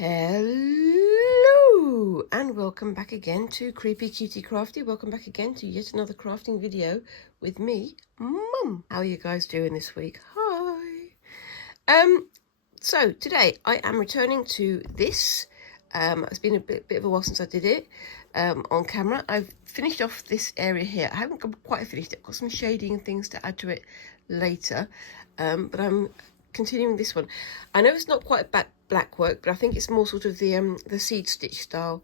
Hello and welcome back again to Creepy Cutie Crafty. Welcome back again to yet another crafting video with me, Mum. How are you guys doing this week? Hi. So today I am returning to this. It's been a bit of a while since I did it on camera. I've finished off this area here. I haven't quite finished it. I've got some shading and things to add to it later, but I'm continuing this one. I know it's not quite black work, but I think it's more sort of the seed stitch style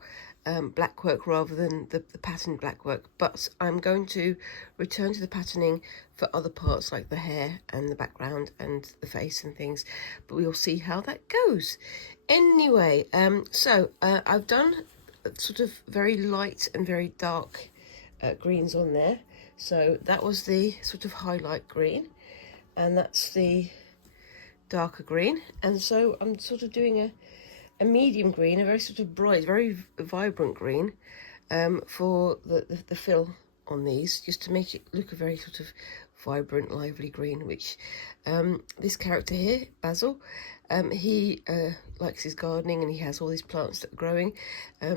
black work rather than the patterned black work. But I'm going to return to the patterning for other parts like the hair and the background and the face and things, but we'll see how that goes. Anyway, so I've done sort of very light and very dark greens on there. So that was the sort of highlight green, and that's the darker green, and so I'm sort of doing a medium green, a very sort of bright, very vibrant green for the fill on these, just to make it look a very sort of vibrant, lively green, which this character here, Basil, he likes his gardening and he has all these plants that are growing,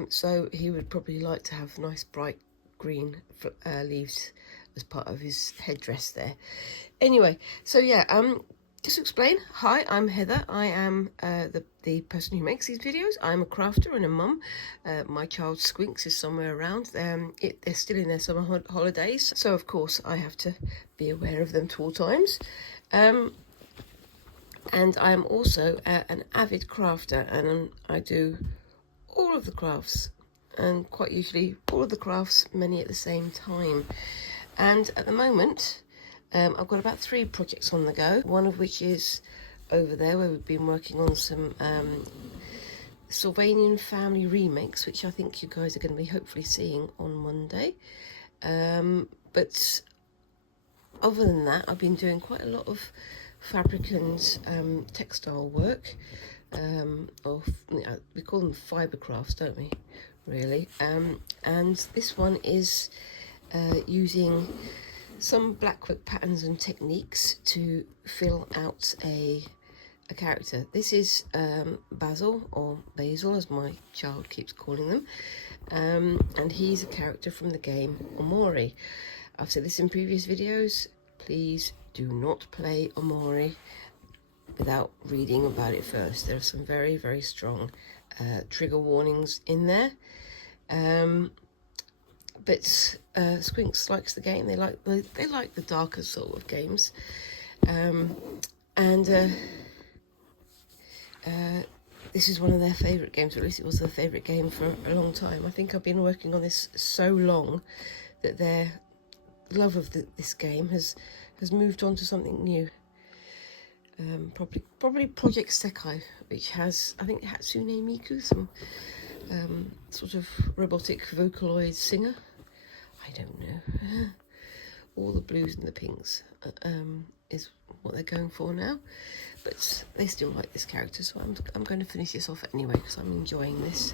so he would probably like to have nice bright green leaves as part of his headdress there. Anyway, so yeah, just to explain, hi, I'm Heather. I am the person who makes these videos. I'm a crafter and a mum. My child Squinks is somewhere around. They're still in their summer holidays, so of course I have to be aware of them at all times. And I'm also an avid crafter, and I do all of the crafts, and quite usually all of the crafts, many at the same time. And at the moment, I've got about 3 projects on the go, one of which is over there where we've been working on some Sylvanian family remakes, which I think you guys are going to be hopefully seeing on Monday. But other than that, I've been doing quite a lot of fabric and textile work. We call them fibre crafts, don't we, really? And this one is using some blackwork patterns and techniques to fill out a character. This is Basil, or Basil as my child keeps calling them, and he's a character from the game Omori. I've said this in previous videos, please do not play Omori without reading about it first. There are some very, very strong trigger warnings in there. But Squinks likes the game. They like the darker sort of games, this is one of their favourite games, or at least it was their favourite game for a long time. I think I've been working on this so long that their love of this game has moved on to something new. Probably Project Sekai, which has, I think, Hatsune Miku, some sort of robotic Vocaloid singer. I don't know. All the blues and the pinks is what they're going for now, but they still like this character, so I'm going to finish this off anyway because I'm enjoying this.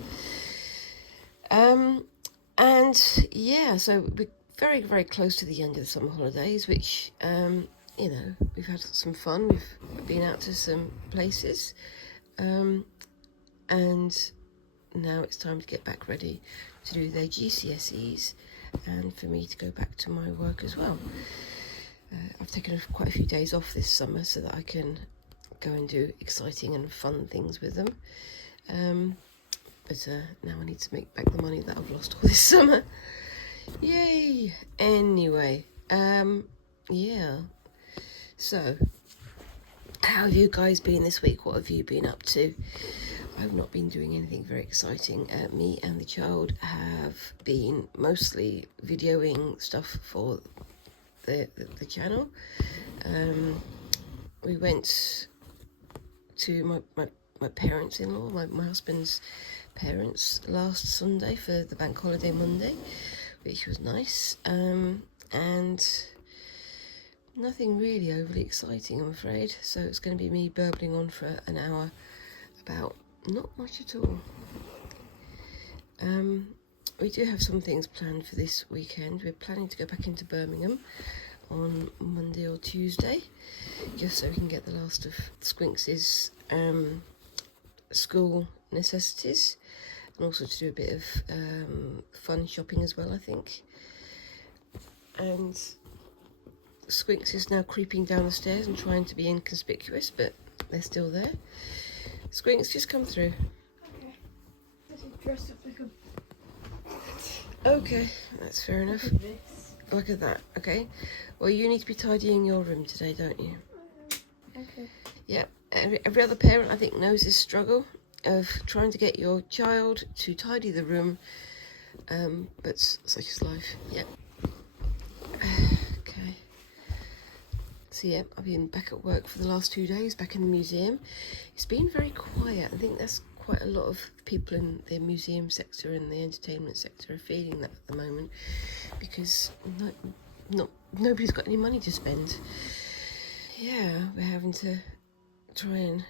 And yeah, so we're very, very close to the end of the summer holidays, which you know, we've had some fun. We've been out to some places, and now it's time to get back ready to do their GCSEs and for me to go back to my work as well. I've taken quite a few days off this summer so that I can go and do exciting and fun things with them. But now I need to make back the money that I've lost all this summer. Yay! Anyway, yeah. So, how have you guys been this week? What have you been up to? I've not been doing anything very exciting. Me and the child have been mostly videoing stuff for the channel. We went to my parents-in-law, my husband's parents, last Sunday for the bank holiday Monday, which was nice. And nothing really overly exciting, I'm afraid. So it's going to be me burbling on for an hour about not much at all. We do have some things planned for this weekend. We're planning to go back into Birmingham on Monday or Tuesday, just so we can get the last of Squinks' school necessities, and also to do a bit of fun shopping as well, I think. And Squinks is now creeping down the stairs and trying to be inconspicuous, but they're still there. Squinks, just come through. Okay. This is dressed up like a... Okay, that's fair enough. Look at this. Look at that, okay. Well, you need to be tidying your room today, don't you? Okay. Yeah, every other parent, I think, knows this struggle of trying to get your child to tidy the room, but such is life. Yeah. Okay. So yeah, I've been back at work for the last 2 days, back in the museum. It's been very quiet. I think that's quite a lot of people in the museum sector and the entertainment sector are feeling that at the moment, because nobody's got any money to spend. Yeah, we're having to try and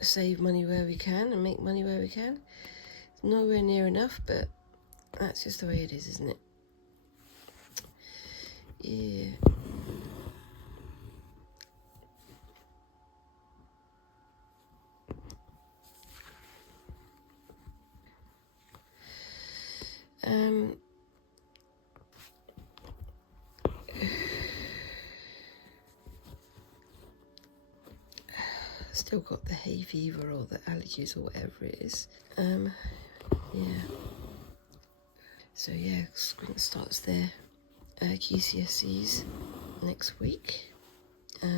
save money where we can and make money where we can. It's nowhere near enough, but that's just the way it is, isn't it? Yeah. Still got the hay fever or the allergies or whatever it is. Yeah. So yeah, Squinks starts their GCSEs next week. I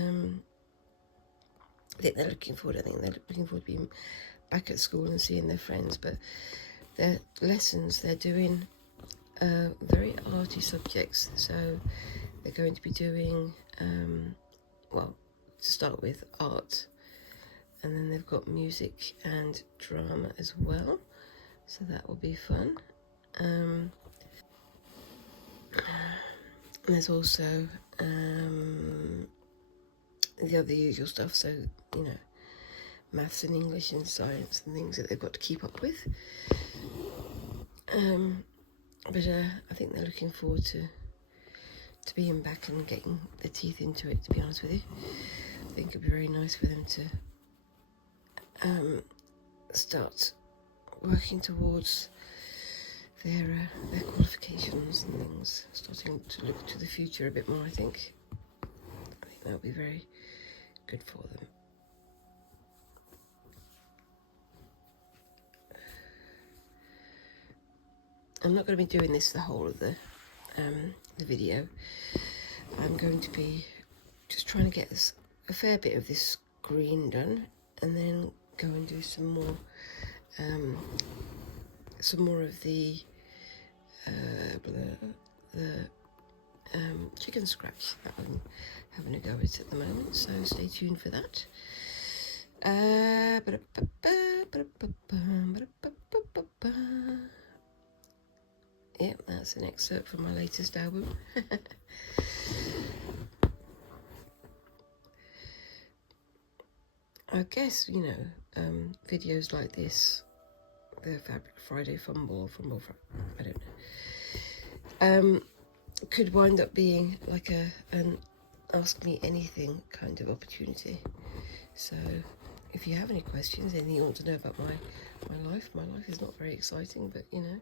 think they're looking forward. I think they're looking forward to being back at school and seeing their friends. But their lessons, they're doing very arty subjects. So they're going to be doing, well, to start with, art. And then they've got music and drama as well. So that will be fun. And there's also the other usual stuff, so, you know, maths and English and science and things that they've got to keep up with. But I think they're looking forward to being back and getting their teeth into it, to be honest with you. I think it'd be very nice for them to start working towards their qualifications and things, starting to look to the future a bit more. I think that would be very good for them. I'm not going to be doing this the whole of the video. I'm going to be just trying to get a fair bit of this green done, and then go and do some more of the chicken scratch that I'm having a go at the moment, so stay tuned for that. Yeah, that's an excerpt from my latest album. I guess, you know, videos like this, the Fumble Friday, I don't know, could wind up being like an ask me anything kind of opportunity. So if you have any questions, anything you want to know about my life is not very exciting, but, you know,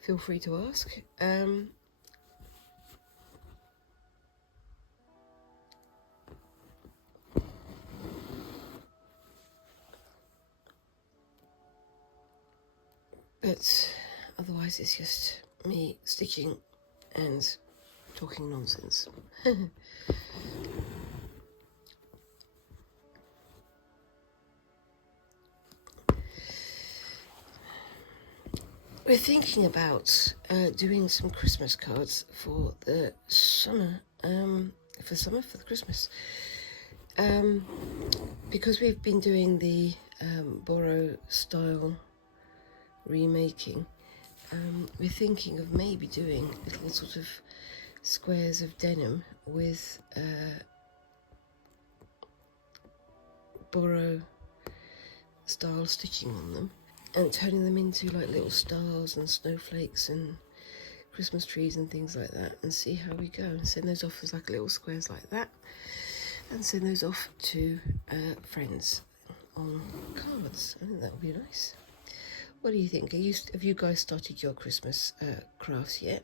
feel free to ask. But otherwise it's just me stitching and talking nonsense. We're thinking about doing some Christmas cards for the summer, for the Christmas. Because we've been doing the Boro style remaking, we're thinking of maybe doing little sort of squares of denim with Boro style stitching on them, and turning them into like little stars and snowflakes and Christmas trees and things like that, and see how we go, and send those off as like little squares like that, and send those off to friends on cards. I think that would be nice. What do you think? Have you guys started your Christmas crafts yet?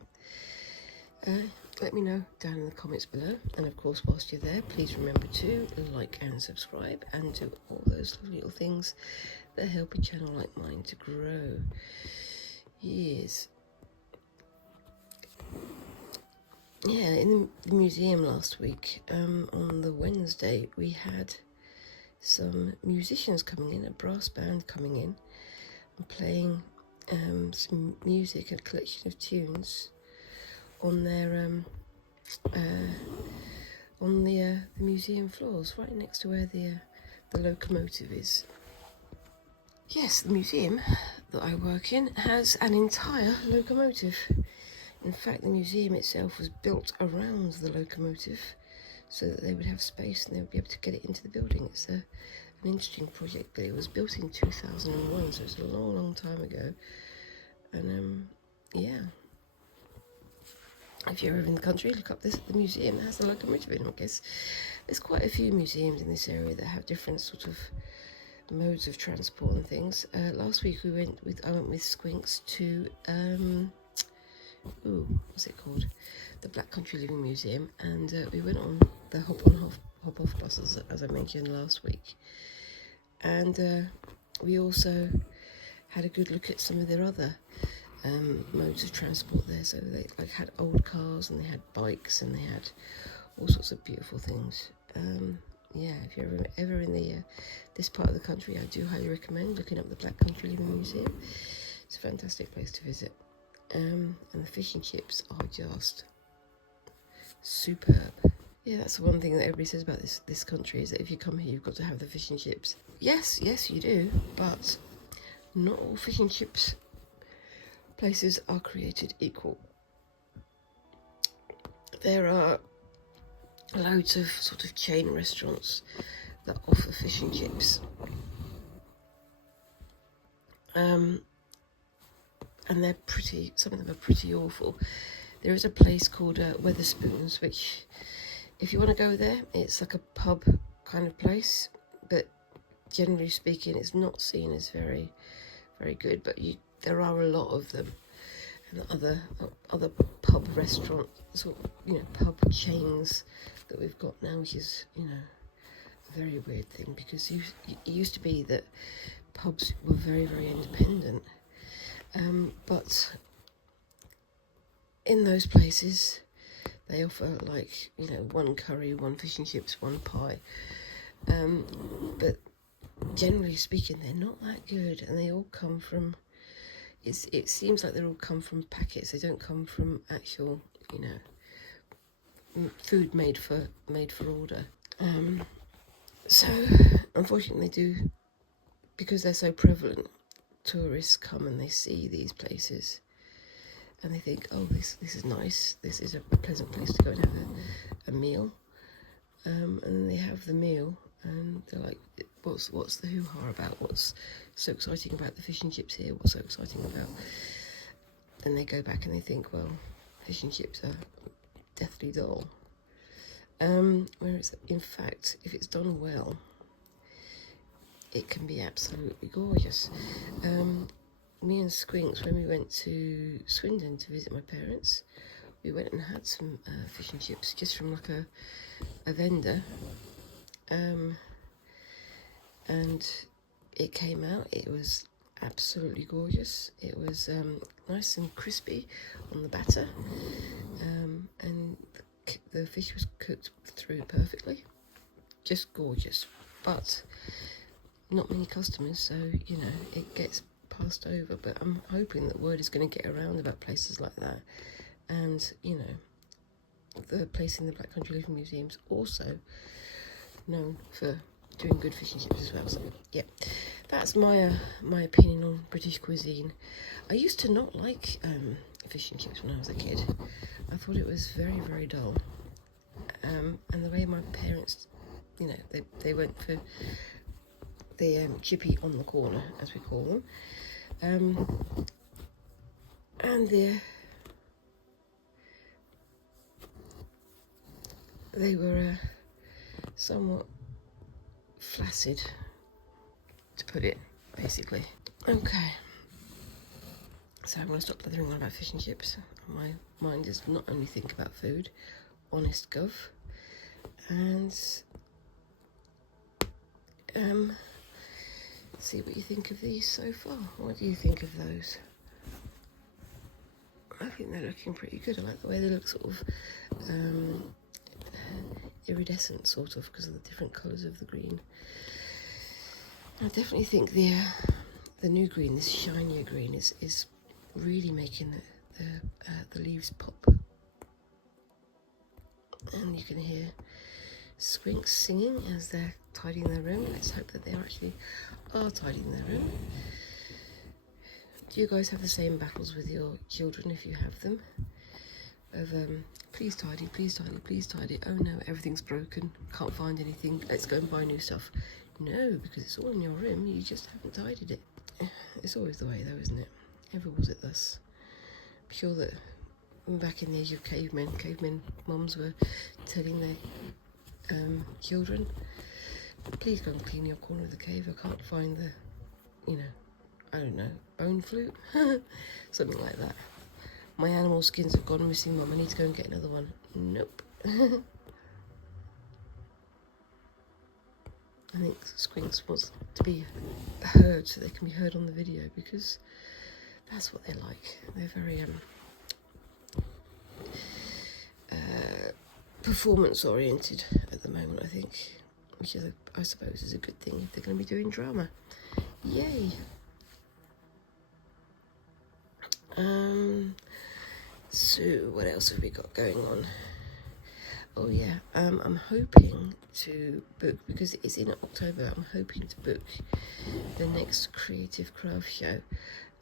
Let me know down in the comments below. And of course, whilst you're there, please remember to like and subscribe and do all those little things that help a channel like mine to grow. Yes. Yeah, in the museum last week, on the Wednesday, we had some musicians coming in, a brass band coming in and playing some music, a collection of tunes on their on the museum floors, right next to where the locomotive is. Yes, the museum that I work in has an entire locomotive. In fact, the museum itself was built around the locomotive so that they would have space and they would be able to get it into the building. It's an interesting project, but it was built in 2001, so it's a long, long time ago. And yeah, if you're ever in the country, look up the museum that has the locomotive in. I guess there's quite a few museums in this area that have different sort of modes of transport and things. Last week I went with Squinks to what's it called? The Black Country Living Museum, and we went on the hop-on hop-off buses, as I mentioned last week. And we also had a good look at some of their other modes of transport there. So they had old cars, and they had bikes, and they had all sorts of beautiful things. Yeah, if you're ever in this part of the country, I do highly recommend looking up the Black Country Living Museum. It's a fantastic place to visit. And the fish and chips are just superb. Yeah, that's the one thing that everybody says about this country, is that if you come here, you've got to have the fish and chips. Yes, you do, but not all fish and chips places are created equal. There are loads of sort of chain restaurants that offer fish and chips. And some of them are pretty awful. There is a place called Wetherspoons, which, if you want to go there, it's like a pub kind of place, but generally speaking, it's not seen as very, very good. But there are a lot of them, and other pub restaurant sort of, pub chains that we've got now, which is, a very weird thing, because it used to be that pubs were very, very independent. But in those places, they offer one curry, one fish and chips, one pie. But generally speaking, they're not that good, and they all come from. It seems like they all come from packets. They don't come from actual, food made for order. So unfortunately, because they're so prevalent. Tourists come and they see these places and they think, oh, this is nice, this is a pleasant place to go and have a meal, and then they have the meal and they're like, what's the hoo-ha about, what's so exciting about the fish and chips here, what's so exciting about? Then they go back and they think, well, fish and chips are deathly dull, whereas in fact, if it's done well, it can be absolutely gorgeous. Me and Squinks, when we went to Swindon to visit my parents, we went and had some fish and chips just from like a vendor, and it came out, it was absolutely gorgeous. It was nice and crispy on the batter, and the fish was cooked through perfectly, just gorgeous. But not many customers, so it gets passed over. But I'm hoping that word is going to get around about places like that, and the place in the Black Country Living Museum's also known for doing good fish and chips as well. So yeah, that's my opinion on British cuisine. I used to not like fish and chips when I was a kid. I thought it was very, very dull, and the way my parents, they went for the chippy on the corner, as we call them, and they were somewhat flaccid, to put it basically. Okay, So I'm going to stop blathering on about fish and chips. My mind does not only think about food, honest gov. And see what you think of these so far. What do you think of those? I think they're looking pretty good. I like the way they look, sort of iridescent, sort of, because of the different colours of the green. I definitely think the new green, this shinier green, is really making the leaves pop. And you can hear Squinks singing as they're tidying their room. Let's hope that they actually are tidying their room. Do you guys have the same battles with your children, if you have them? Of please tidy, please tidy, please tidy. Oh no, everything's broken. Can't find anything. Let's go and buy new stuff. No, because it's all in your room. You just haven't tidied it. It's always the way, though, isn't it? Ever was it thus? I'm sure that back in the age of cavemen mums were telling their children, please go and clean your corner of the cave. I can't find the, I don't know, bone flute? Something like that. My animal skins have gone missing, Mum. I need to go and get another one. Nope. I think Squinks wants to be heard so they can be heard on the video, because that's what they're like. They're very performance oriented at the moment, I think, which is I suppose is a good thing if they're going to be doing drama. Yay. So what else have we got going on? Oh yeah, I'm hoping to book, because it's in October, I'm hoping to book the next Creative Craft show,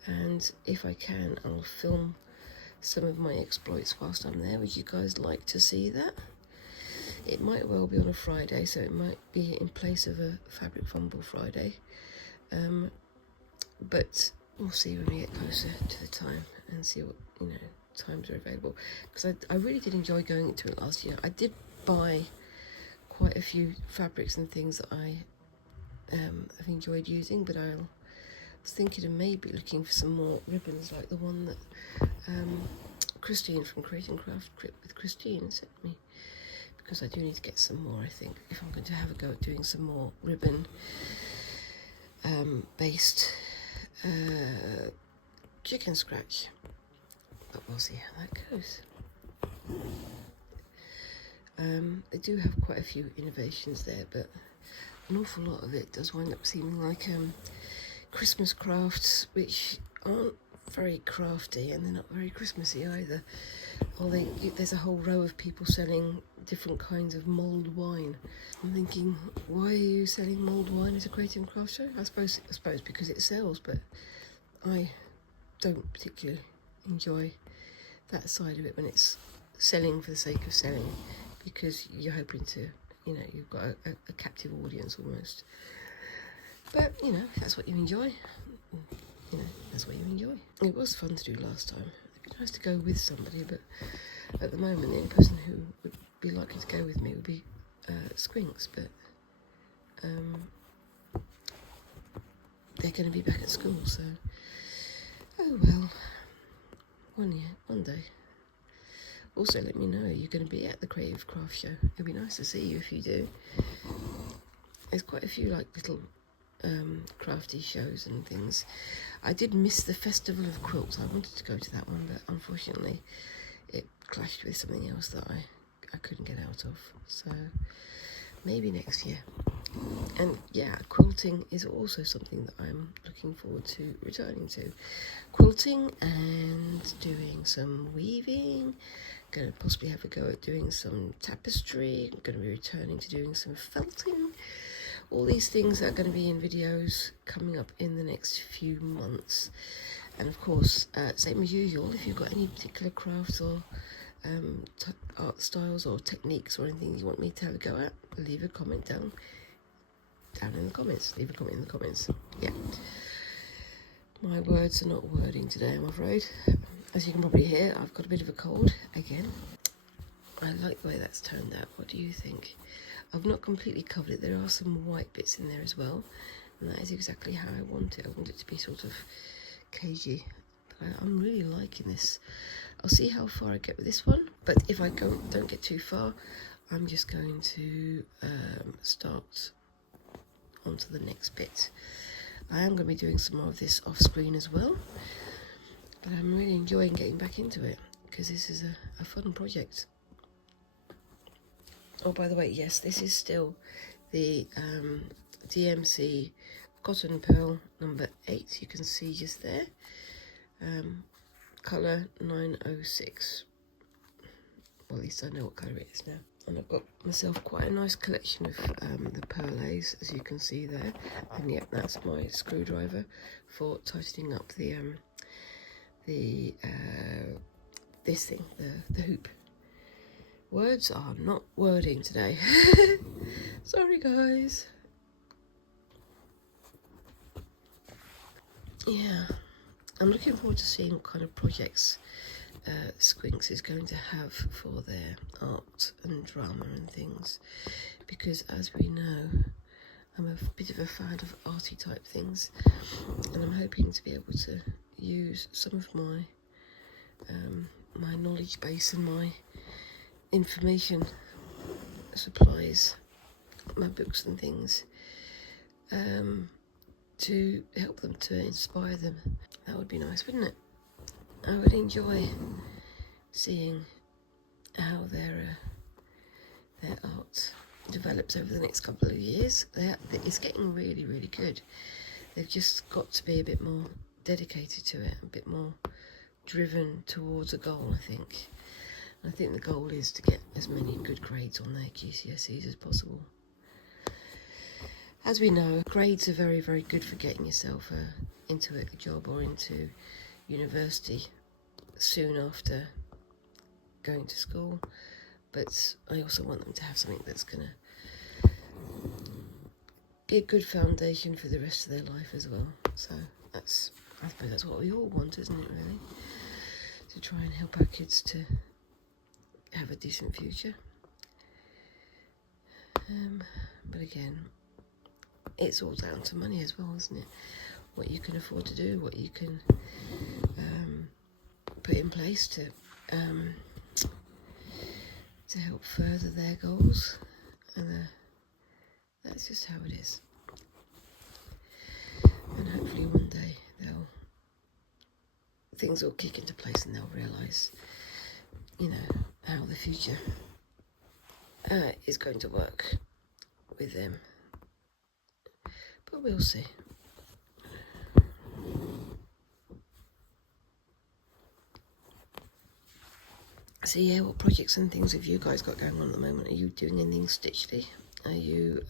and if I can, I'll film some of my exploits whilst I'm there. Would you guys like to see that? It might well be on a Friday, so it might be in place of a Fabric Fumble Friday, but we'll see when we get closer to the time and see what, times are available, because I really did enjoy going to it last year. I did buy quite a few fabrics and things that I have enjoyed using, but I was thinking of maybe looking for some more ribbons like the one that Christine from Creating Craft with Christine sent me, because I do need to get some more, I think, if I'm going to have a go at doing some more ribbon based chicken scratch. But we'll see how that goes. They do have quite a few innovations there, but an awful lot of it does wind up seeming like Christmas crafts, which aren't very crafty, and they're not very Christmassy either. Or there's a whole row of people selling different kinds of mulled wine. I'm thinking, why are you selling mulled wine as a creative craft show? I suppose because it sells, but I don't particularly enjoy that side of it when it's selling for the sake of selling, because you're hoping to, you've got a captive audience almost. But, if that's what you enjoy, that's what you enjoy. It was fun to do last time. It'd be nice to go with somebody, but at the moment the only person who would be likely to go with me would be Squinks, but they're going to be back at school, so oh well, one day. Also, let me know you're going to be at the Creative Craft show. It'd be nice to see you if you do. There's quite a few little crafty shows and things. I did miss the Festival of Quilts. I wanted to go to that one, but unfortunately it clashed with something else that I couldn't get out of. So maybe next year. And yeah, quilting is also something that I'm looking forward to returning to. Quilting and doing some weaving. Going to possibly have a go at doing some tapestry. I'm going to be returning to doing some felting. All these things are going to be in videos coming up in the next few months. And of course, same as usual, if you've got any particular crafts or art styles or techniques or anything you want me to have a go at, leave a comment down in the comments. Leave a comment in the comments. Yeah. My words are not wording today, I'm afraid. As you can probably hear, I've got a bit of a cold again. I like the way that's turned out. What do you think? I've not completely covered it. There are some white bits in there as well, and that is exactly how I want it. I want it to be sort of cagey, I'm really liking this. I'll see how far I get with this one, but if I don't get too far, I'm just going to start onto the next bit. I am going to be doing some more of this off screen as well, but I'm really enjoying getting back into it because this is a fun project. Oh, by the way, yes, this is still the DMC Cotton Pearl number 8. You can see just there. Colour 906. Well, at least I know what colour it is now. And I've got myself quite a nice collection of the pearlays, as you can see there. And yep, that's my screwdriver for tightening up this thing, the hoop. Words are not wording today. Sorry, guys. Yeah, I'm looking forward to seeing what kind of projects Squinks is going to have for their art and drama and things, because as we know, I'm a bit of a fan of arty type things, and I'm hoping to be able to use some of my my knowledge base and my information supplies, my books and things, to help them, to inspire them. That would be nice, wouldn't it? I would enjoy seeing how their art develops over the next couple of years. It's getting really, really good. They've just got to be a bit more dedicated to it, a bit more driven towards a goal, I think. I think the goal is to get as many good grades on their GCSEs as possible. As we know, grades are very, very good for getting yourself into a job or into university soon after going to school, but I also want them to have something that's going to be a good foundation for the rest of their life as well. So I suppose that's what we all want, isn't it, really? To try and help our kids to have a decent future. But again, it's all down to money as well, isn't it? What you can afford to do, what you can put in place to help further their goals, and that's just how it is. And hopefully one day things will kick into place and they'll realise, you know, how the future is going to work with them. But we'll see. So yeah, what projects and things have you guys got going on at the moment? Are you doing anything stitchly? Are you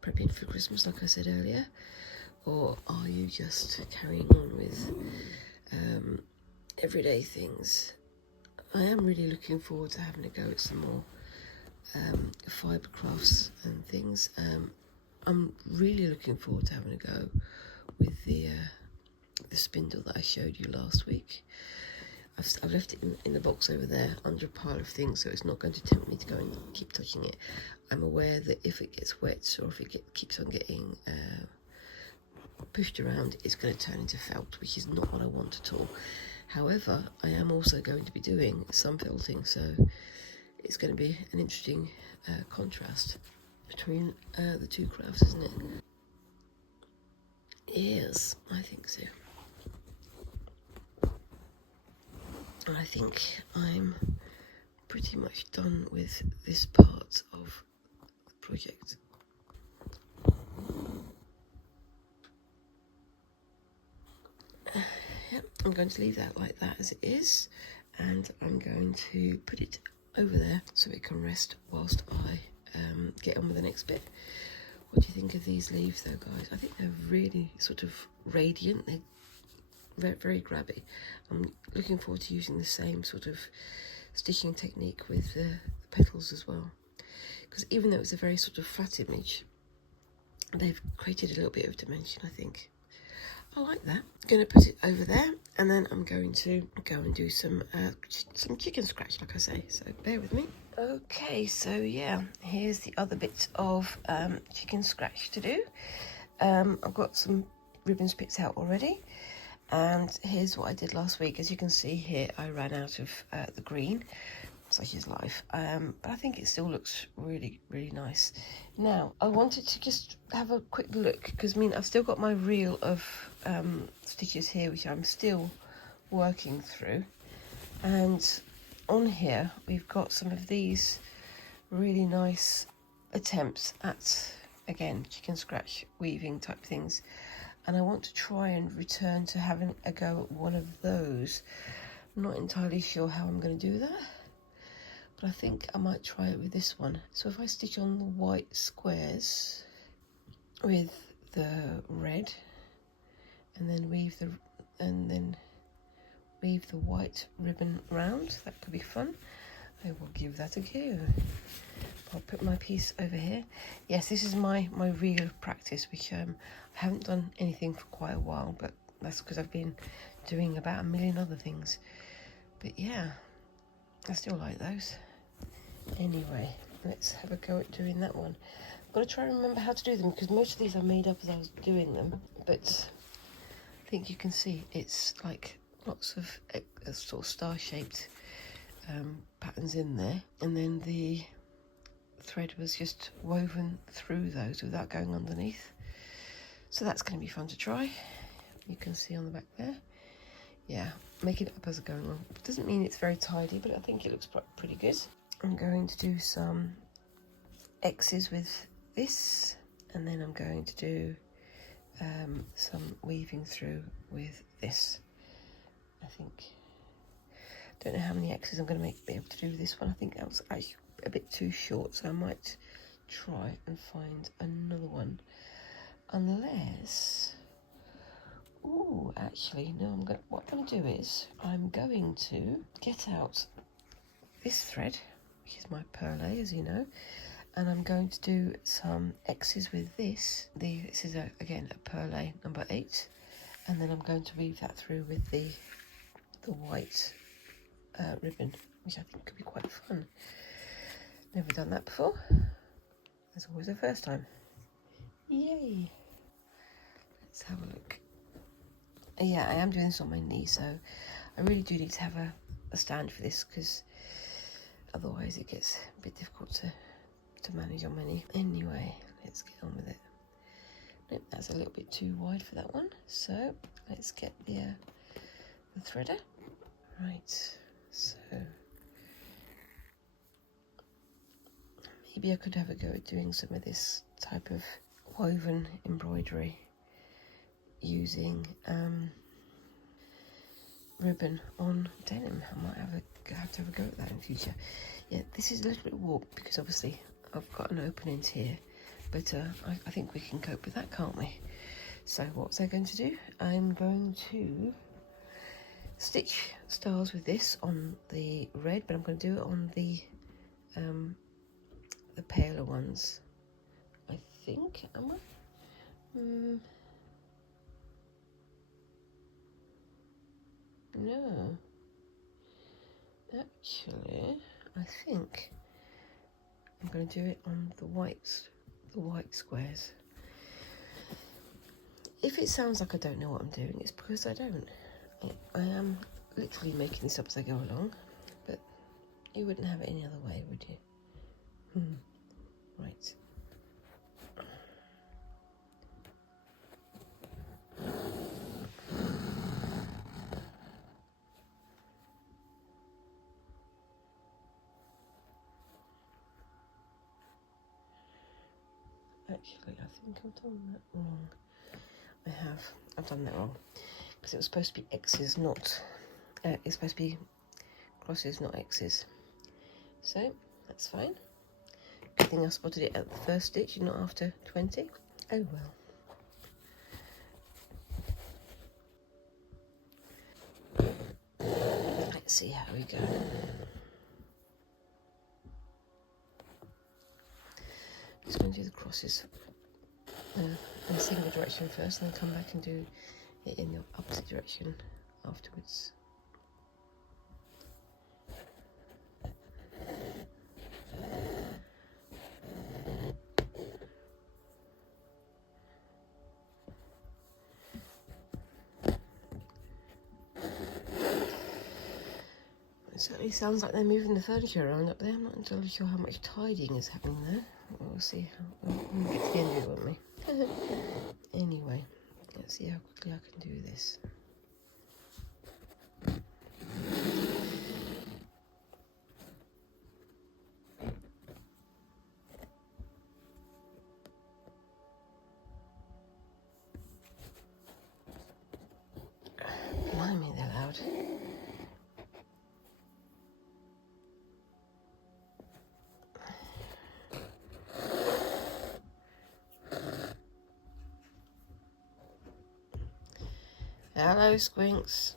prepping for Christmas, like I said earlier? Or are you just carrying on with everyday things? I am really looking forward to having a go at some more fibre crafts and things. I'm really looking forward to having a go with the spindle that I showed you last week. I've left it in the box over there under a pile of things, so it's not going to tempt me to go and keep touching it. I'm aware that if it gets wet or if it keeps on getting pushed around, it's going to turn into felt, which is not what I want at all. However, I am also going to be doing some felting, so it's going to be an interesting contrast between the two crafts, isn't it? Yes, I think so. And I think I'm pretty much done with this part of the project. Yep, I'm going to leave that like that as it is, and I'm going to put it over there so it can rest whilst I get on with the next bit. What do you think of these leaves though, guys? I think they're really sort of radiant. They're very, very grabby. I'm looking forward to using the same sort of stitching technique with the petals as well, because even though it's a very sort of flat image, they've created a little bit of dimension, I think. I like that. I'm going to put it over there, and then I'm going to go and do some chicken scratch, like I say, so bear with me. Okay, so yeah, here's the other bit of chicken scratch to do. I've got some ribbons picked out already, And here's what I did last week. As you can see here, I ran out of the green, such is life. But I think it still looks really, really nice. Now, I wanted to just have a quick look, because I mean, I've still got my reel of stitches here, which I'm still working through. And on here, we've got some of these really nice attempts at, again, chicken scratch weaving type things. And I want to try and return to having a go at one of those. I'm not entirely sure how I'm going to do that, but I think I might try it with this one. So if I stitch on the white squares with the red, and then weave the white ribbon round, that could be fun. I will give that a go. I'll put my piece over here. Yes, this is my real practice, which I haven't done anything for quite a while, but that's because I've been doing about a million other things. But yeah, I still like those. Anyway, let's have a go at doing that one. I've got to try and remember how to do them, because most of these I made up as I was doing them, but I think you can see it's like lots of sort of star-shaped patterns in there, and then the thread was just woven through those without going underneath. So that's going to be fun to try. You can see on the back there. Yeah, making it up as I go along. It doesn't mean it's very tidy, but I think it looks pretty good. I'm going to do some X's with this, and then I'm going to do some weaving through with this. I think, don't know how many X's I'm going to be able to do with this one. I think that was actually a bit too short, so I might try and find another one, unless, oh, actually no, what I'm going to do is I'm going to get out this thread, which is my perle, as you know, and I'm going to do some X's with this. This is again a perle number 8, and then I'm going to weave that through with the white ribbon, which I think could be quite fun. Never done that before. There's always a first time. Yay! Let's have a look. Yeah, I am doing this on my knee, so I really do need to have a stand for this, because otherwise it gets a bit difficult to manage on my knee. Anyway, let's get on with it. Nope, that's a little bit too wide for that one, so let's get the threader. Right, so maybe I could have a go at doing some of this type of woven embroidery using ribbon on denim. I might have to have a go at that in future. Yeah, this is a little bit warped because obviously I've got an opening here, but I think we can cope with that, can't we? So what was I going to do? I'm going to stitch stars with this on the red, but I'm going to do it on the paler ones, I think. Am I? No, actually I think I'm going to do it on the white squares. If it sounds like I don't know what I'm doing, it's because I don't. I am literally making this up as I go along, but you wouldn't have it any other way, would you? Right. Actually, I think I've done that wrong. I've done that wrong, because it was supposed to be X's, not, it's supposed to be crosses, not X's. So, that's fine. Good thing I spotted it at the first stitch and not after 20. Oh well. Let's see how we go. Just going to do the crosses in a single direction first, and then come back and do it in the opposite direction afterwards. It certainly sounds like they're moving the furniture around up there. I'm not entirely sure how much tidying is happening there. We'll see. We'll get to the end of it, won't we? Anyway, let's see how quickly I can do this. Blimey, they're loud. Hello, Squinks.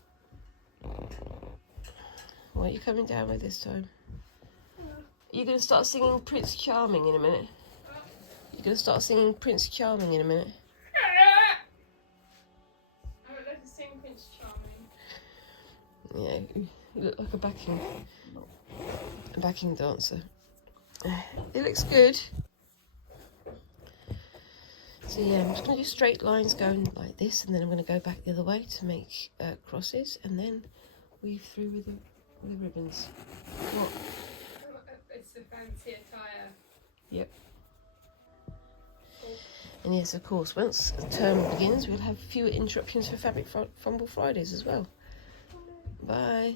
What are you coming down with this time? You're going to start singing Prince Charming in a minute. You're going to start singing Prince Charming in a minute. I would like to sing Prince Charming. Yeah, you look like a backing dancer. It looks good. So yeah, I'm just going to do straight lines going like this, and then I'm going to go back the other way to make crosses, and then weave through with the ribbons. What? It's the fancy attire. Yep. Cool. And yes, of course, once the term begins, we'll have fewer interruptions for Fabric Fumble Fridays as well. Bye.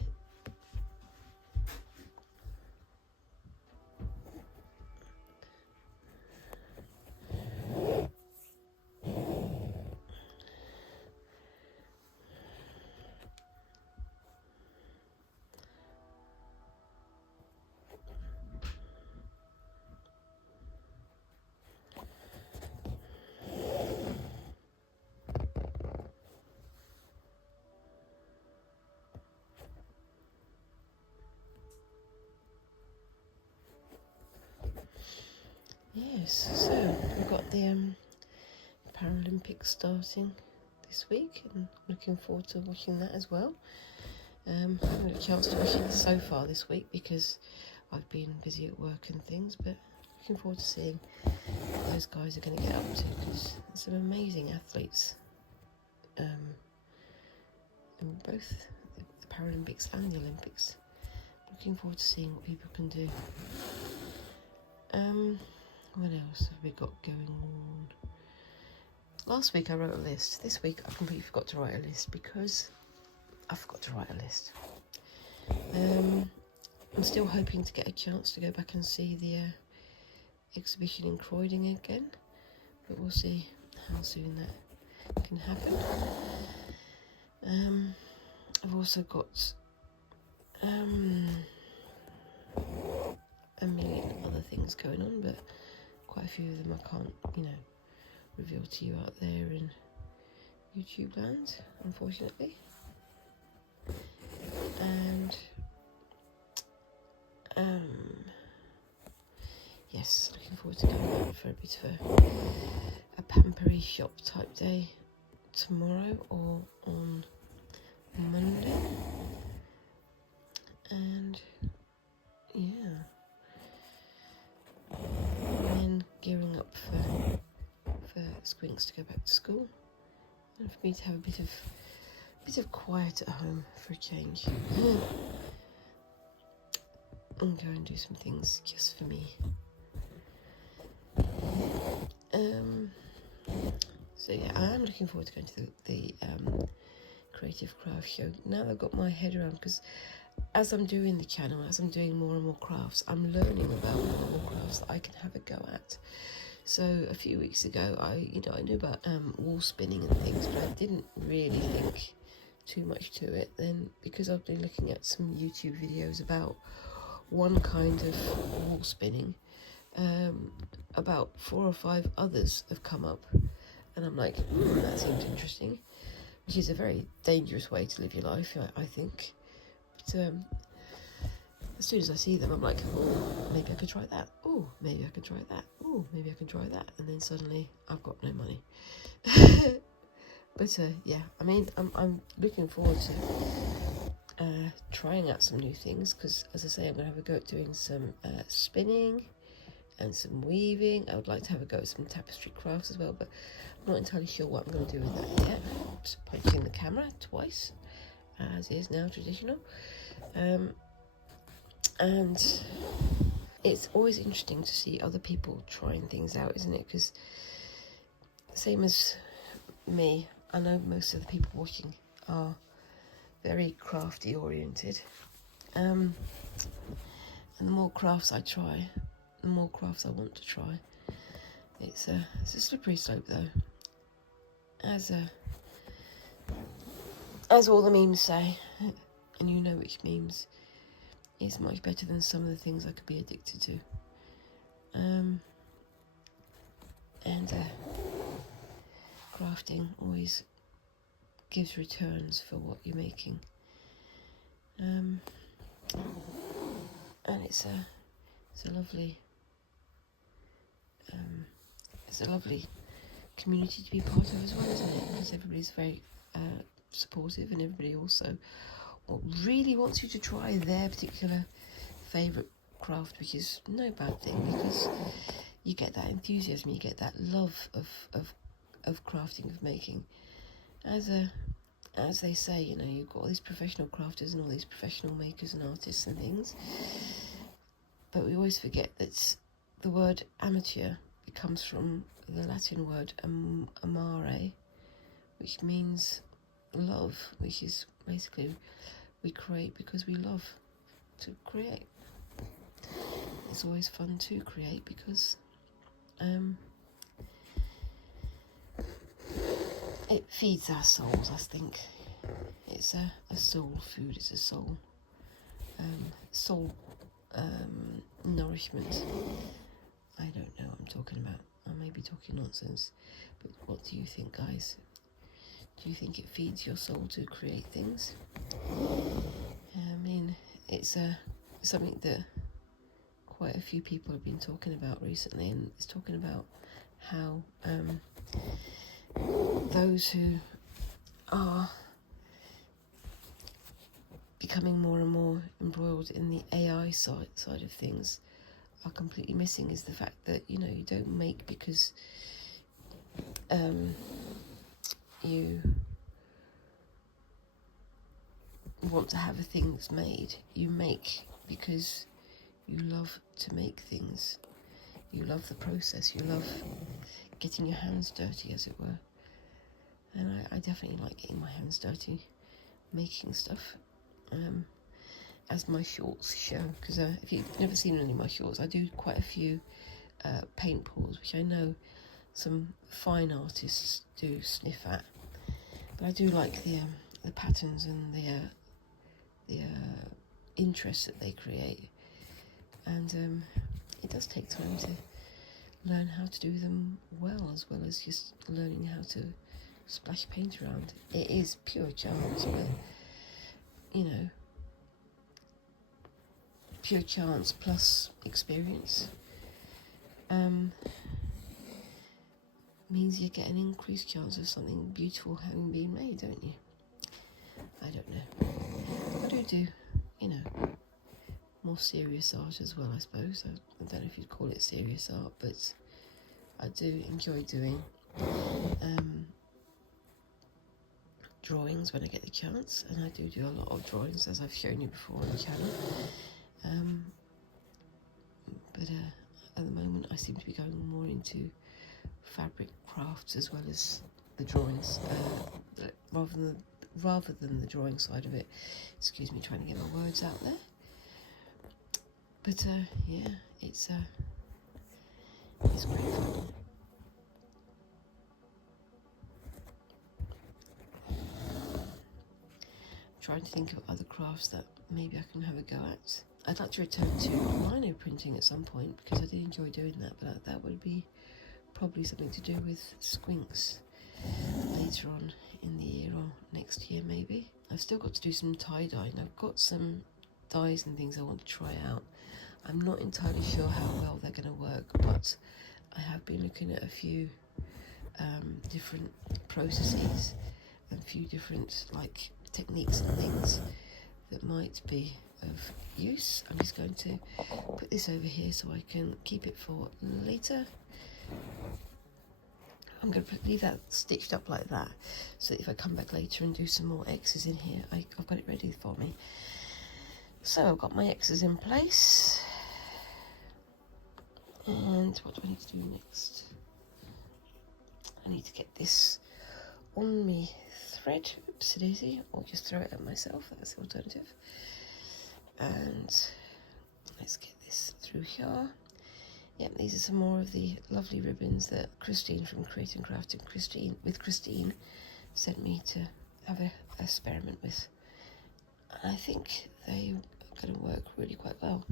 Yes, so we've got the Paralympics starting this week, and looking forward to watching that as well. I haven't had a chance to watch it so far this week because I've been busy at work and things, but looking forward to seeing what those guys are going to get up to, because there's some amazing athletes in both the Paralympics and the Olympics. Looking forward to seeing what people can do. What else have we got going on? Last week I wrote a list. This week I completely forgot to write a list because I forgot to write a list. I'm still hoping to get a chance to go back and see the exhibition in Croydon again, but we'll see how soon that can happen. I've also got a million other things going on, but quite a few of them I can't, reveal to you out there in YouTube land, unfortunately. And yes, looking forward to going out for a bit of a pampery shop type day tomorrow or on Monday. And yeah, and then gearing up for Squinks to go back to school, and for me to have a bit of quiet at home for a change, and go and do some things just for me. So yeah, I am looking forward to going to the Creative Craft Show. Now I've got my head around, because as I'm doing the channel, as I'm doing more and more crafts, I'm learning about more and more crafts that I can have a go at. So a few weeks ago, I knew about wool spinning and things, but I didn't really think too much to it. Then, because I've been looking at some YouTube videos about one kind of wool spinning, about 4 or 5 others have come up, and I'm like, that seems interesting, which is a very dangerous way to live your life, I think. But as soon as I see them, I'm like, oh, maybe I could try that. Oh, maybe I could try that. Oh, maybe I can try that. And then suddenly I've got no money. But yeah, I mean, I'm looking forward to trying out some new things, because as I say, I'm going to have a go at doing some spinning and some weaving. I would like to have a go at some tapestry crafts as well, but I'm not entirely sure what I'm going to do with that yet. Just punching the camera twice, as is now traditional. And it's always interesting to see other people trying things out, isn't it? Because same as me, I know most of the people watching are very crafty oriented. And the more crafts I try, the more crafts I want to try. It's a slippery slope though. As all the memes say, and you know which memes, is much better than some of the things I could be addicted to. And crafting always gives returns for what you're making. And it's a lovely community to be part of as well, isn't it? Because everybody's very supportive, and everybody also really wants you to try their particular favourite craft, which is no bad thing, because you get that enthusiasm, you get that love of crafting, of making. As they say, you know, you've got all these professional crafters and all these professional makers and artists and things, but we always forget that the word amateur comes from the Latin word amare, which means love, which is basically we create because we love to create. It's always fun to create because it feeds our souls, I think. It's a soul food, it's a soul nourishment. I don't know what I'm talking about. I may be talking nonsense, but what do you think, guys? Do you think it feeds your soul to create things? I mean, it's something that quite a few people have been talking about recently, and it's talking about how those who are becoming more and more embroiled in the AI side of things are completely missing is the fact that, you know, you don't make because you want to have a thing that's made. You make because you love to make things. You love the process. You love getting your hands dirty, as it were. And I definitely like getting my hands dirty, making stuff. As my shorts show, because if you've never seen any of my shorts, I do quite a few paint pours, which I know some fine artists do sniff at. But I do like the patterns and the interest that they create, and it does take time to learn how to do them well, as just learning how to splash paint around. It is pure chance, but you know, pure chance plus experience means you get an increased chance of something beautiful having been made, don't you? I don't know. I do, you know, more serious art as well, I suppose. I don't know if you'd call it serious art, but I do enjoy doing drawings when I get the chance, and I do a lot of drawings, as I've shown you before on the channel. But at the moment I seem to be going more into fabric crafts as well as the drawings, rather than the drawing side of it. Excuse me, trying to get my words out there. But yeah, it's great fun. Trying to think of other crafts that maybe I can have a go at. I'd like to return to lino printing at some point, because I did enjoy doing that, but that would be probably something to do with Squinks later on in the year, or next year maybe. I've still got to do some tie-dye, and I've got some dyes and things I want to try out. I'm not entirely sure how well they're going to work, but I have been looking at a few different processes and a few different techniques and things that might be of use. I'm just going to put this over here so I can keep it for later. I'm going to leave that stitched up like that, so that if I come back later and do some more X's in here, I've got it ready for me. So I've got my X's in place. And what do I need to do next? I need to get this on me thread. Oopsie daisy. Or just throw it at myself. That's the alternative. And let's get this through here. Yep, these are some more of the lovely ribbons that Christine from Create and Craft and Christine sent me to have an experiment with. I think they are going to work really quite well.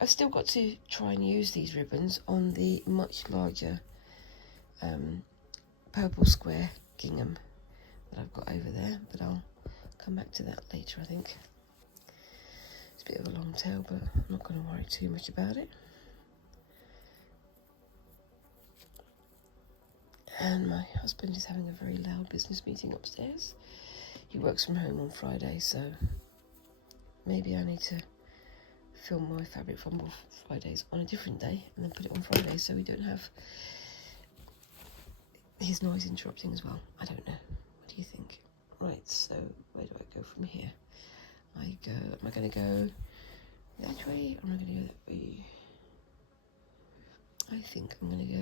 I've still got to try and use these ribbons on the much larger purple square gingham that I've got over there, but I'll come back to that later, I think. It's a bit of a long tail, but I'm not going to worry too much about it. And my husband is having a very loud business meeting upstairs. He works from home on Friday, so maybe I need to film my fabric Fumble Fridays on a different day and then put it on Friday so we don't have his noise interrupting as well. I don't know. What do you think? Right, so where do I go from here? Am I going to go that way or am I going to go that way? I think I'm going to go...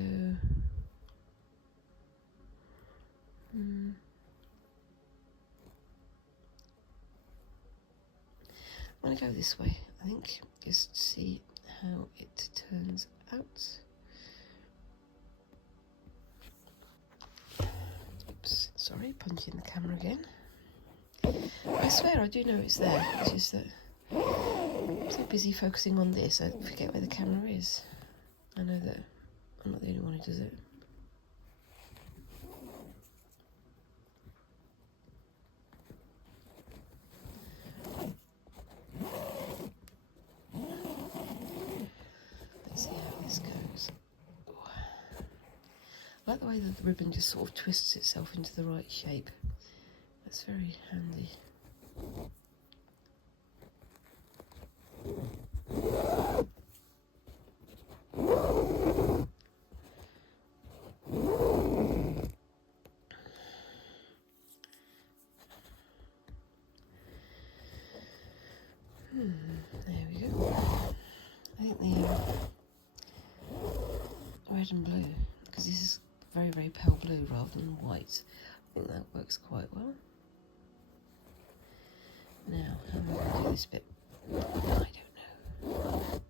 I'm going to go this way, I think, just to see how it turns out. Oops, sorry, punching the camera again. I swear I do know it's there, it's just that I'm so busy focusing on this, I forget where the camera is. I know that I'm not the only one who does it. Let's see how this goes. Ooh. I like the way that the ribbon just sort of twists itself into the right shape. That's very handy. There we go. I think the red and blue, because this is very, very pale blue rather than white, I think that works quite well. Now, how am I going to do this bit? I don't know.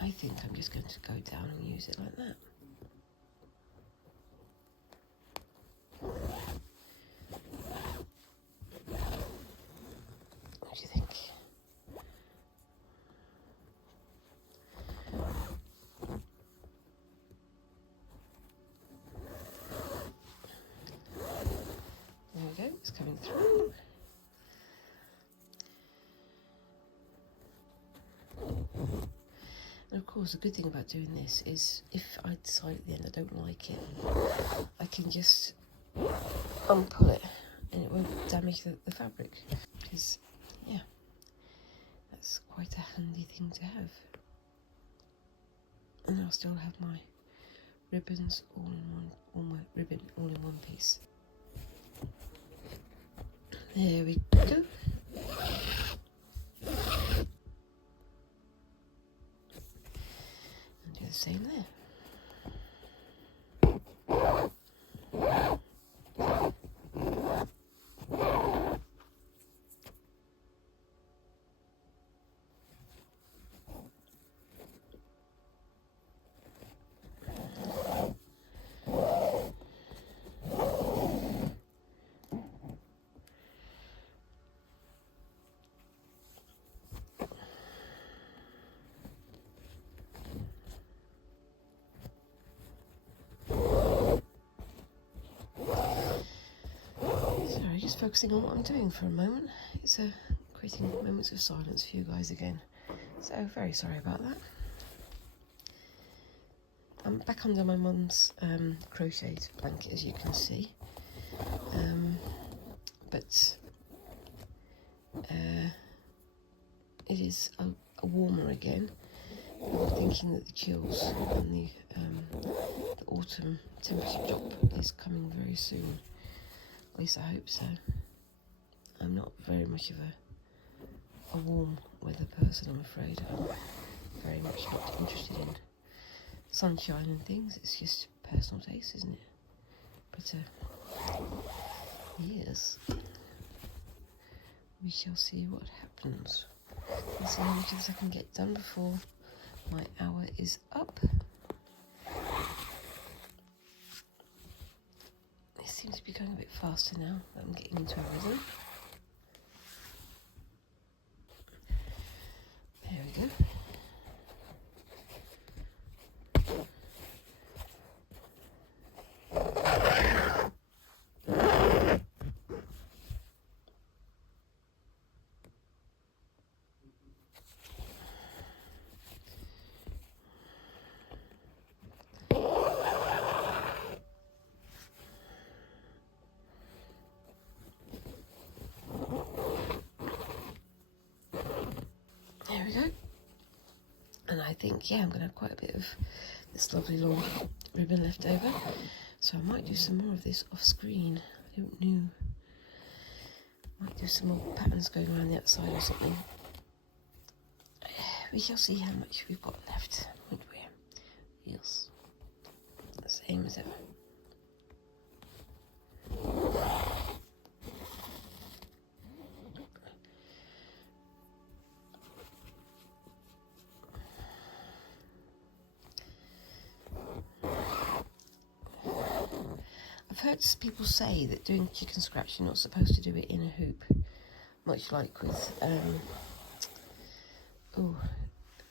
I think I'm just going to go down and use it like that. What do you think? There we go, it's coming through. And of course, the good thing about doing this is if I decide at the end I don't like it, I can just unpull it and it won't damage the fabric. Because, yeah, that's quite a handy thing to have. And I'll still have my ribbons all in one piece. There we go. And do the same there. Sorry, just focusing on what I'm doing for a moment. It's creating moments of silence for you guys again. So, very sorry about that. I'm back under my mum's crocheted blanket, as you can see. But it is a warmer again. I'm thinking that the chills and the autumn temperature drop is coming very soon. At least I hope so. I'm not very much of a warm weather person, I'm afraid. I'm very much not interested in sunshine and things. It's just personal taste, isn't it? But yes, we shall see what happens. Let's see how much of this I can get done before my hour is up. It seems to be going a bit faster now that I'm getting into a rhythm. There we go. There we go. And I think, yeah, I'm going to have quite a bit of this lovely long ribbon left over. So I might do some more of this off screen. I don't know. Might do some more patterns going around the outside or something. We shall see how much we've got left, won't we? Yes. Same as ever. I've heard people say that doing chicken scratch, you're not supposed to do it in a hoop, much like with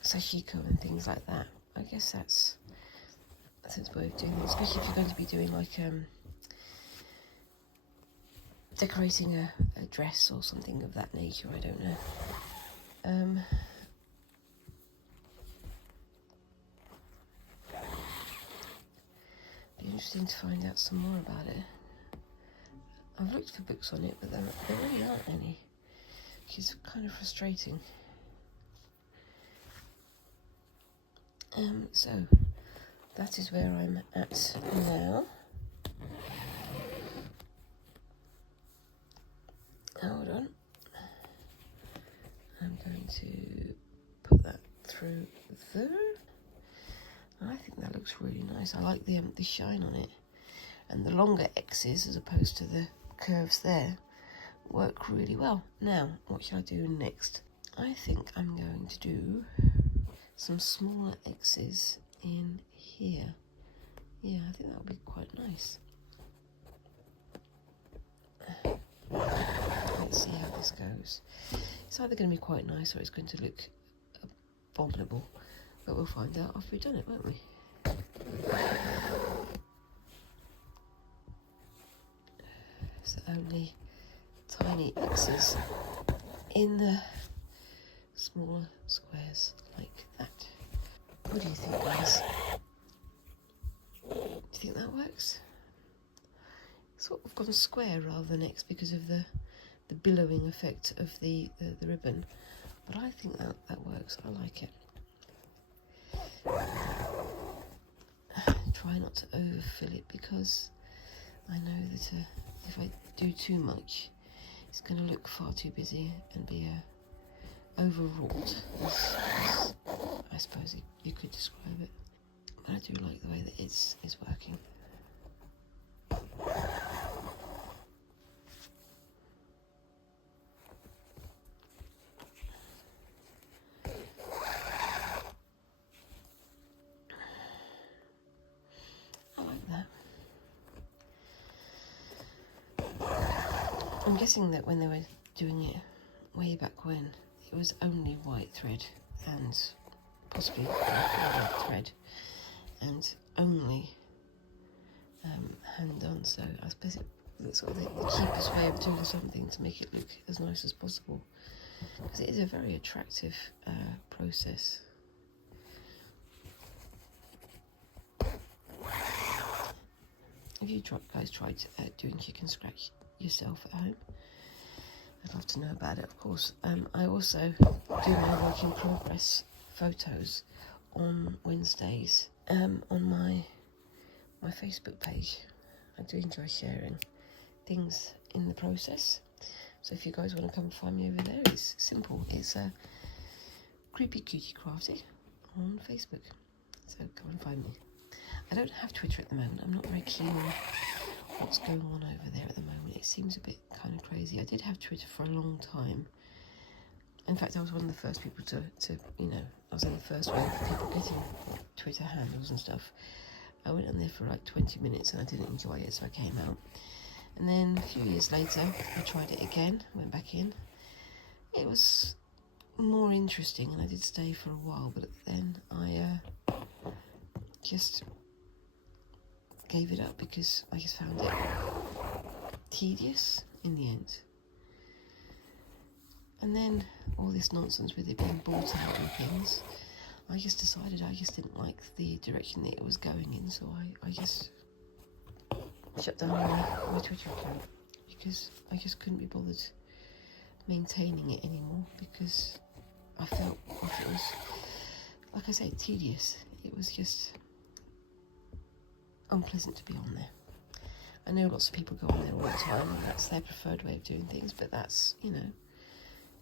sashiko and things like that. I guess that's a sensible way of doing it, especially if you're going to be doing like decorating a dress or something of that nature. I don't know. Be interesting to find out some more about it. I've looked for books on it, but there really aren't any, which is kind of frustrating. So that is where I'm at now. Hold on. I'm going to put that through there. I think that looks really nice. I like the shine on it, and the longer X's as opposed to the curves there work really well. Now, what shall I do next? I think I'm going to do some smaller X's in here. Yeah, I think that would be quite nice. Let's see how this goes. It's either going to be quite nice or it's going to look abominable, but we'll find out after we've done it, won't we? So only tiny X's in the smaller squares like that. What do you think, guys? Do you think that works? Sort of gone square rather than X because of the billowing effect of the ribbon, but I think that works. I like it. Try not to overfill it because I know that if I do too much, it's going to look far too busy and be overwrought, as I suppose you could describe it. But I do like the way that it's working. I'm guessing that when they were doing it way back when, it was only white thread and possibly white thread and only hand done. So I suppose it's sort of the cheapest way of doing something to make it look as nice as possible, because it is a very attractive process. Have you guys tried doing chicken scratch yourself at home? I'd love to know about it, of course. I also do my work in progress photos on Wednesdays on my Facebook page. I do enjoy sharing things in the process, So if you guys want to come and find me over there, it's simple. It's Creepy Cutie Crafty on Facebook. So come and find me. I don't have Twitter at the moment. I'm not very keen on what's going on over there at the moment. It seems a bit kind of crazy. I did have Twitter for a long time. In fact, I was one of the first people to you know, I was in the first wave of people getting Twitter handles and stuff. I went on there for like 20 minutes and I didn't enjoy it, so I came out. And then a few years later, I tried it again, went back in. It was more interesting and I did stay for a while, but then I just gave it up because I just found it tedious in the end. And then all this nonsense with it being bought out and things, I just decided I just didn't like the direction that it was going in, so I just shut down my Twitter account because I just couldn't be bothered maintaining it anymore because I felt like it was, like I say, tedious. It was just unpleasant to be on there. I know lots of people go on there all the time and that's their preferred way of doing things, but that's, you know,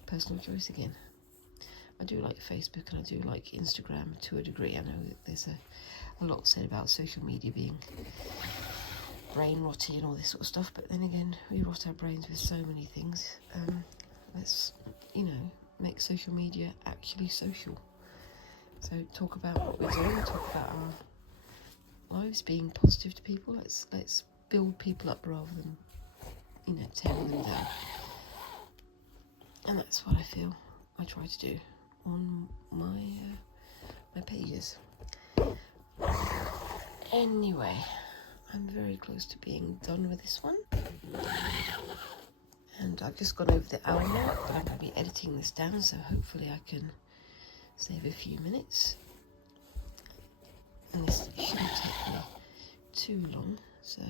personal choice again. I do like Facebook and I do like Instagram to a degree. I know that there's a lot said about social media being brain rotty and all this sort of stuff, but then again, we rot our brains with so many things. Let's, you know, make social media actually social. So talk about what we're doing, talk about our lives, being positive to people. Let's build people up rather than, you know, tear them down. And that's what I feel I try to do on my my pages. Anyway, I'm very close to being done with this one. And I've just gone over the hour mark, but I'm going to be editing this down, so hopefully I can save a few minutes. And this shouldn't take me too long, so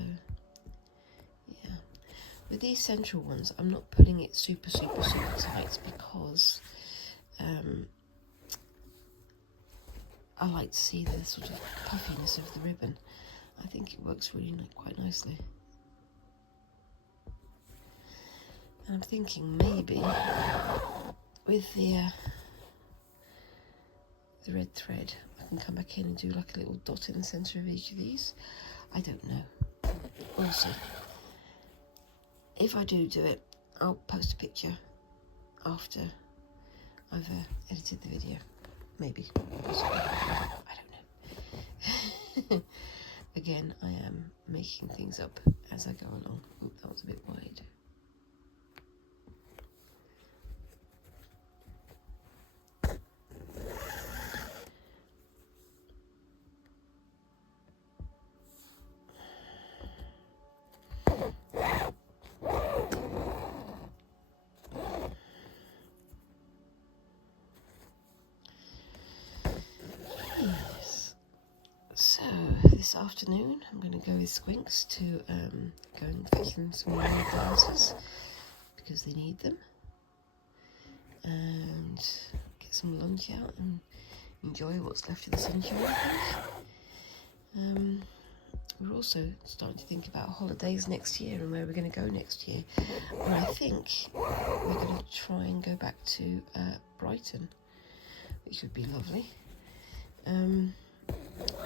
yeah. With these central ones, I'm not pulling it super tight because I like to see the sort of puffiness of the ribbon. I think it works really quite nicely. And I'm thinking maybe with the red thread, I can come back in and do like a little dot in the centre of each of these. I don't know. We'll see. If I do it, I'll post a picture after I've edited the video. Maybe. I don't know. Again, I am making things up as I go along. Ooh, that was a bit wide. So this afternoon I'm going to go with Squinks to go and fetch them some more glasses because they need them, and get some lunch out and enjoy what's left of the sunshine. We're also starting to think about holidays next year and where we're going to go next year, and I think we're going to try and go back to Brighton, which would be lovely.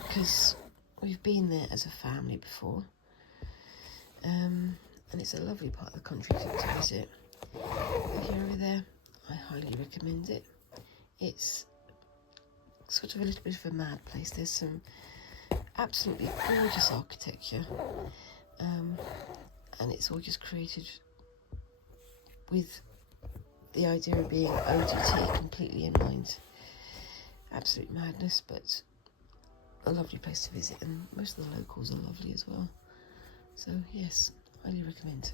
Because we've been there as a family before, and it's a lovely part of the country to visit. If you're over there, I highly recommend it. It's sort of a little bit of a mad place. There's some absolutely gorgeous architecture, and it's all just created with the idea of being ODT completely in mind. Absolute madness, but a lovely place to visit, and most of the locals are lovely as well. So yes, highly recommend.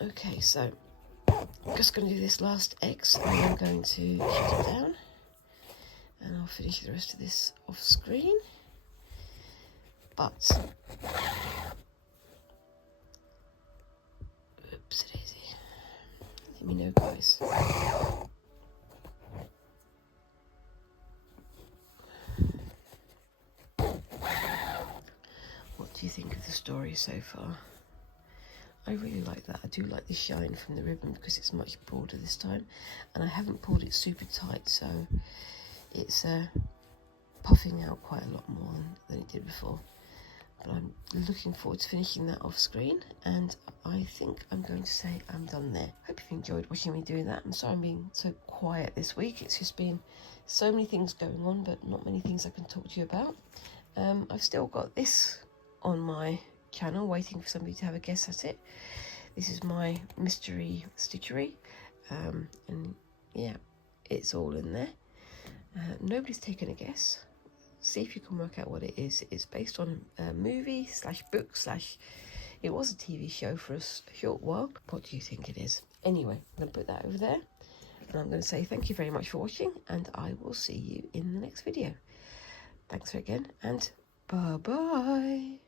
Okay, so I'm just going to do this last X, and then I'm going to shut it down, and I'll finish the rest of this off screen. But oops daisy, let me know, guys. What do you think of the story so far. I really like that. I do like the shine from the ribbon because it's much broader this time, and I haven't pulled it super tight, so it's puffing out quite a lot more than it did before. But I'm looking forward to finishing that off screen, and I think I'm going to say I'm done there. Hope you've enjoyed watching me do that. I'm sorry I'm being so quiet this week. It's just been so many things going on, but not many things I can talk to you about. I've still got this on my channel waiting for somebody to have a guess at it. This is my mystery stitchery, and yeah, it's all in there. Nobody's taken a guess. See if you can work out what it is. It's based on a movie / book / it was a TV show for a short while. What do you think it is? Anyway, I'm going to put that over there, and I'm going to say thank you very much for watching, and I will see you in the next video. Thanks again, and bye bye.